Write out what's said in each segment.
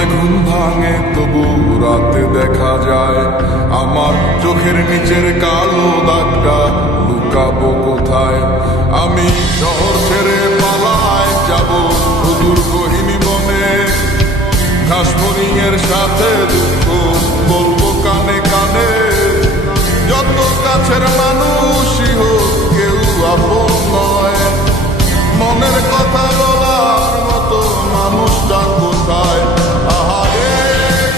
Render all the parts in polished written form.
বলে ঘুম ভাঙে তবু রাতে দেখা যায় আমার চোখের নিচের কালো দাগটা লুকাবো কোথায়। আমি শহর ছেড়ে পালায় যাব দুর্গহীন বনে, ঘাস ফড়িংয়ের সাথে দুঃখ বলবো কানে কানে। যত কাছের মানুষই হোক কেউ আপন নয়, মনের কথা বলার মতো মানুষটা কোথায়। আহারে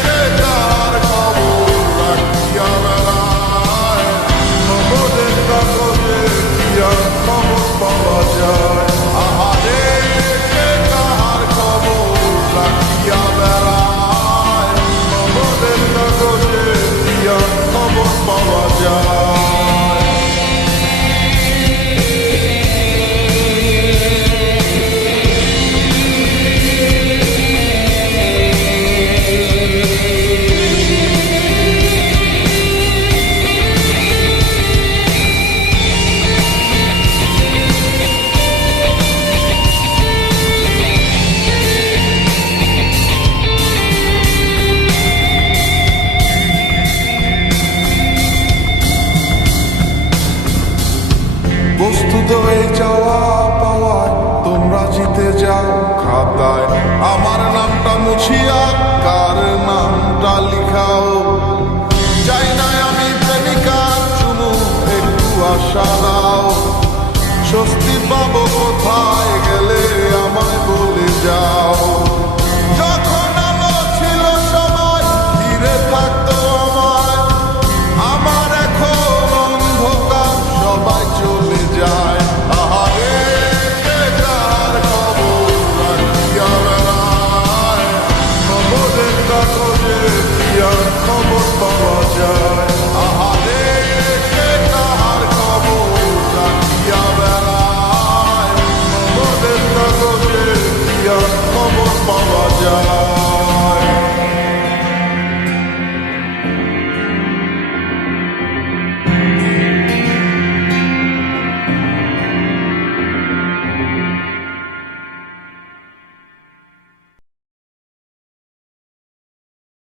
কে কার খবর রাখিয়া বেড়ায়, খবরের কাগজে কি আর খবর পাওয়া যায়। আহারে কে কার খবর রাখিয়া বেড়ায়, খবরের কাগজে কি আর খবর পাওয়া যায়। বস্তুত এই চাওয়া পাওয়ায় তোমরা জিতে যাও খাতায়, আমার নামটা মুছিয়া কার নামটা লিখাও। চাই না আমি প্রেমিকার চুমু, একটু আশা